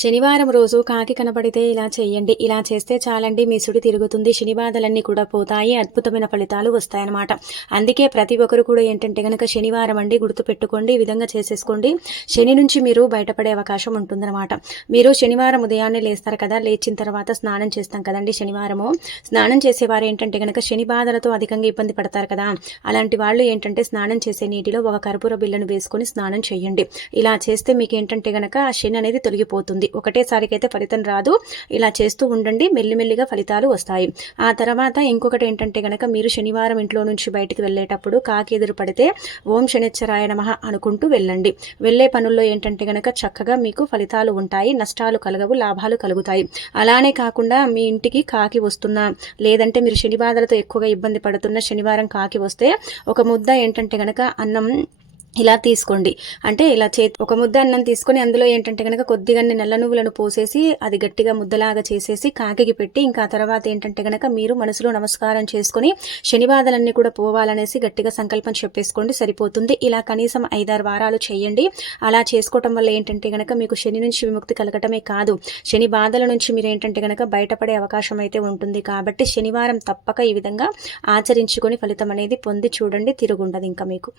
శనివారం రోజు కాకి కనబడితే ఇలా చేయండి ఇలా చేస్తే చాలండి మీ సుడి తిరుగుతుంది శని బాధలన్నీ కూడా పోతాయి అద్భుతమైన ఫలితాలు వస్తాయన్నమాట. అందుకే ప్రతి ఒక్కరు కూడా ఏంటంటే గనక శనివారం అండి గుర్తు పెట్టుకోండి ఈ విధంగా చేసేసుకోండి. శని నుంచి మీరు బయటపడే అవకాశం ఉంటుందన్నమాట. మీరు శనివారం ఉదయాన్నే లేస్తారు కదా లేచిన తర్వాత స్నానం చేస్తాం కదండి శనివారము. స్నానం చేసేవారు ఏంటంటే కనుక శని బాధలతో అధికంగా ఇబ్బంది పడతారు కదా. అలాంటి వాళ్ళు ఏంటంటే స్నానం చేసే నీటిలో ఒక కర్పూర బిల్లను వేసుకొని స్నానం చేయండి. ఇలా చేస్తే మీకు ఏంటంటే గనక ఆ శని అనేది తొలగిపోతుంది. ఒకటేసారికైతే ఫలితం రాదు. ఇలా చేస్తూ ఉండండి. మెల్లిమెల్లిగా ఫలితాలు వస్తాయి. ఆ తర్వాత ఇంకొకటి ఏంటంటే కనుక మీరు శనివారం ఇంట్లో నుంచి బయటికి వెళ్ళేటప్పుడు కాకి ఎదురు పడితే ఓం శనిచ్చరాయ నమః అనుకుంటూ వెళ్ళండి. వెళ్ళే పనుల్లో ఏంటంటే కనుక చక్కగా మీకు ఫలితాలు ఉంటాయి. నష్టాలు కలగవు లాభాలు కలుగుతాయి. అలానే కాకుండా మీ ఇంటికి కాకి వస్తున్నా లేదంటే మీరు శని బాధలతో ఎక్కువగా ఇబ్బంది పడుతున్న శనివారం కాకి వస్తే ఒక ముద్ద ఏంటంటే కనుక అన్నం ఇలా తీసుకోండి. అంటే ఇలా చే ఒక ముద్ద అన్నం తీసుకొని అందులో ఏంటంటే కనుక కొద్దిగా నల్ల నువ్వులను పోసేసి అది గట్టిగా ముద్దలాగా చేసేసి కాకికి పెట్టి ఇంకా తర్వాత ఏంటంటే కనుక మీరు మనసులో నమస్కారం చేసుకొని శనివాదలన్నీ కూడా పోవాలనేసి గట్టిగా సంకల్పం చెప్పేసుకోండి సరిపోతుంది. ఇలా కనీసం ఐదారు వారాలు చేయండి. అలా చేసుకోవటం వల్ల ఏంటంటే కనుక మీకు శని నుంచి విముక్తి కలగటమే కాదు. శని బాధల నుంచి మీరు ఏంటంటే కనుక బయటపడే అవకాశం అయితే ఉంటుంది. కాబట్టి శనివారం తప్పక ఈ విధంగా ఆచరించుకొని ఫలితం అనేది పొంది చూడండి. తిరుగుండదు ఇంకా మీకు.